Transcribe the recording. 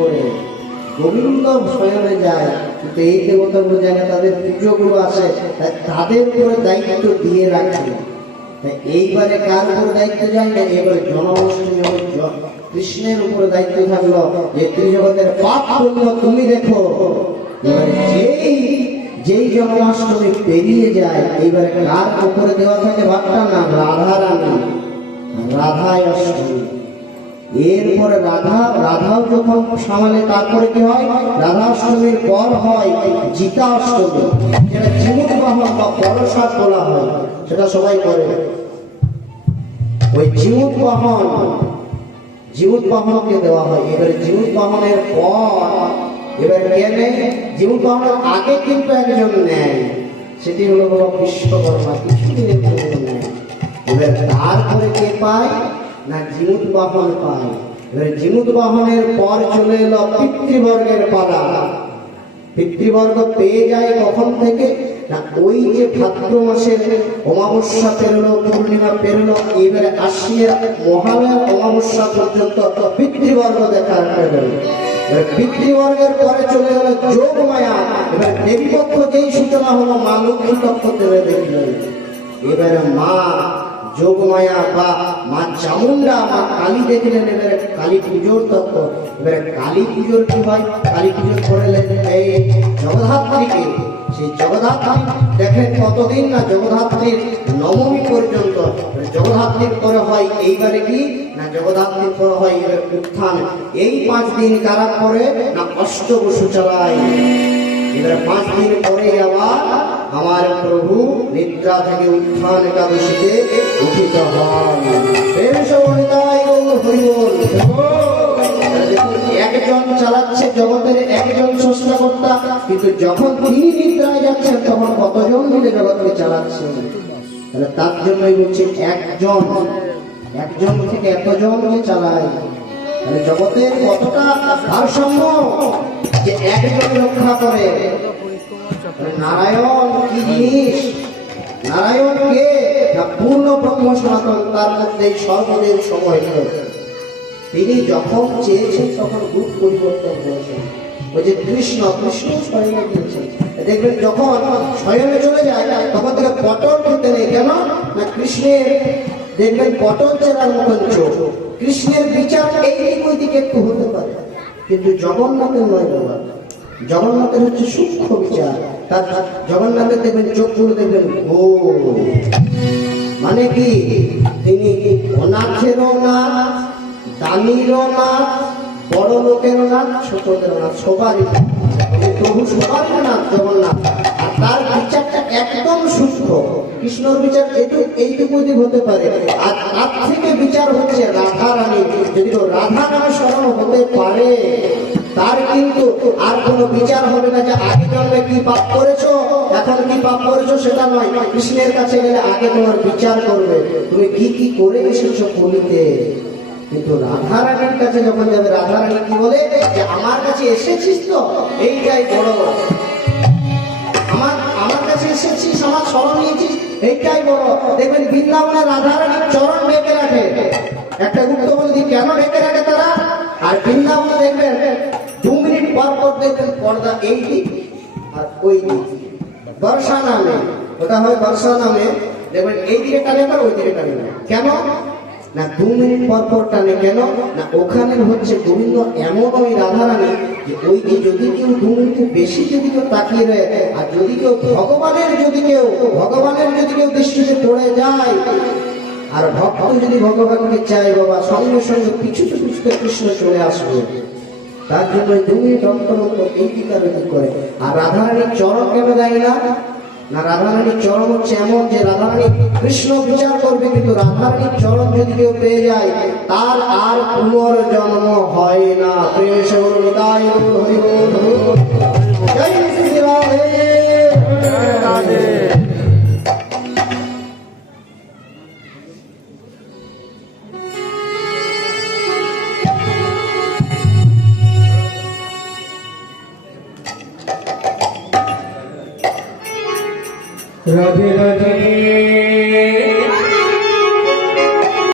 করে গোবিন্দ শয়নে যায়, কিন্তু এই দেবতাগুলো জায়গায় তাদের পুজোগুলো আছে, তাদের উপরে দায়িত্ব দিয়ে রাখে। এইবারে কার উপরে দায়িত্ব যায় না, এবারে জন্মাষ্টমী কৃষ্ণের উপরে দায়িত্ব থাকলো যে ত্রিজগতের পাপ পুণ্য তুমি দেখো। এবারে যেই জন্মাষ্টমী পেরিয়ে যায়, এইবারে কার উপরে দেওয়া থাকে ভাগটা না, রাধা রানী, রাধায় অষ্টমী। এরপরে রাধাও যখন সামালে, তারপরে কি হয়, রাধাষ্টমীর পর হয় জিতা অষ্টমী, যেটা জীবন বাহন বা পরসাদ বলা হয়, সেটা সবাই করে। ওই জীবন বাহনকে দেওয়া হয়। এবারে জীবন বাহনের পর এবার কে নেয়, জীবন বাহনের আগে কিন্তু একজন নেয়, সেটি হলো বড় বিশ্বকর্মা, কিছুদিনের জন্য নেয়। এবার তারপরে কে পায় না, জীবন বাহন পায়। এবারে জীবন বাহনের পর চলে এলো পিতৃবর্গের পালা। পিতৃবর্গ পেয়ে যায় কখন থেকে না, ওই যে ভাদ্র মাসের অমাবস্যা পেরোলো, পূর্ণিমা পেরোলো, এবারে আশ্বিনের মহালয়ার অমাবস্যা পর্যন্ত পিতৃবর্গ দেখার পেল। পিতৃবর্গের পরে চলে গেল যোগ মায়া। এবার দেবী পক্ষ যেই সূচনা হলো, মা লক্ষ্মী পক্ষ দেবে দেখলেন। এবারে মা যোগমায়া বা মা চামুন্ডা, মা কালী দেখলেন। এবারে কালী পুজোর তত্ত্ব। এবারে কালী পুজোর কি হয়, কালী পুজোর করলেন এই জগদ্ধাত্রীকে। সেই জগদ্ধাত্রী দেখেন কতদিন না, জগদ্ধাত্রীর নবমী পর্যন্ত। জগদ্ধাত্রীর পরে হয় এইবারে কি না, জগদ্ধাত্রীর পরে হয় এবারে উত্থান। এই 5 দিন কারা করে না, অষ্টবসু চালায়। এবারে 5 দিন পরে আবার আমার প্রভু নিদ্রা থেকে উত্থান একাদশীতে উঠিত হন। একজন চালাচ্ছে জগতের, একজন স্রষ্টাকর্তা, কিন্তু যখন তিনি নিদ্রায় যাচ্ছেন তখন কতজন মিলে জগৎকে চালাচ্ছেন। তাহলে তার জন্যই বলছে একজন থেকে এতজনকে চালায়। তাহলে জগতের কতটা ভারসাম্য যে একজন রক্ষা করে। নারায়ণ কি জিনিস, নারায়ণ কে না, পূর্ণ ব্রহ্ম সনাতন, তার মধ্যে সর্বদেব সময়। তিনি যখন চেয়েছেন তখন রূপ পরিবর্তন করেছেন। ওই যে কৃষ্ণ শয়নে দিয়েছেন, দেখবেন যখন শয়নে চলে যায় তখন থেকে পটল খেতে নেই। কেন না, কৃষ্ণের দেখবেন পটল চেরার মতন চোখ। কৃষ্ণের বিচার এইদিক ওই দিকে একটু হতে পারে, কিন্তু জগন্নাথের নয় বাবা। জগন্নাথের হচ্ছে সূক্ষ্ম বিচার। তার জগন্নাথের দেখবেন চোখগুলো দেখবেন ও, মানে কি তিনি অনাথেরও না, দানিরও না, বড় লোকেরও না, ছোটদেরও না, সবারই। প্রভু সবারই না জগন্নাথ। আর তার বিচারটা একদম সূক্ষ্ম। কৃষ্ণর বিচার এইটুকু হতে পারে। আর তার থেকে বিচার হচ্ছে রাধা রানী। যদি রাধা নামে স্মরণ হতে পারে, তার কিন্তু আর কোনো বিচার হবে না যে আগে জন্মে কি পাপ করেছো, এখন কি পাপ করেছো, সেটা নয়। কৃষ্ণের কাছে গেলে আগে তোমার বিচার করবে, তুমি কি করে এসেছো কলিতে। কিন্তু রাধা রানীর কাছে যখন যাবে, রাধা রানী কি বলে যে আমার কাছে এসেছিস তো এইটাই বড়, আমার কাছে এসেছিস, আমার স্মরণ নিয়েছিস, এইটাই বড়। দেখবেন বৃন্দাবনে রাধা রানীর চরণ ঢেকে রাখে। একটা গুপ্তবন্ধু কেন ঢেকে রাখে তারা? আর বৃন্দাবনে দেখবেন 2 মিনিট পর দেখবেন পর্দা এই দিক আর ওই দিক। বর্ষা নামে, ওটা হয় বর্ষা নামে, দেখবেন এই দিকে টানে আর ওই দিকে টানে। কেন না 2 মিনিট পর টানে। কেন না ওখানে হচ্ছে গোবিন্দ এমন ওই রাধা রানী যে ওই যে যদি কেউ 2 মিনিটের বেশি যদি কেউ তাকিয়ে রয়ে, আর যদি কেউ ভগবানের যদি কেউ দৃষ্টিতে পড়ে যায়, আর ভক্ত যদি ভগবানকে চায় বাবা, সঙ্গে সঙ্গে পিছুতে কৃষ্ণ চলে আসবে। তার জন্য 2 মিনিট অন্তর এই দিকারতি করে। আর রাধারানীর চরণ কেন দেয় না? না রাধারানীর চরণ হচ্ছে এমন যে রাধারানী কৃষ্ণ বিচার করবে, কিন্তু রাধারানীর চরণ যদি কেউ পেয়ে যায় তার আর পুনর্জন্ম হয় না। প্রেমে সে বলুন নিতাই গৌর হরি বল। জয় শ্রী রাধে রাধে। রাধে রাধে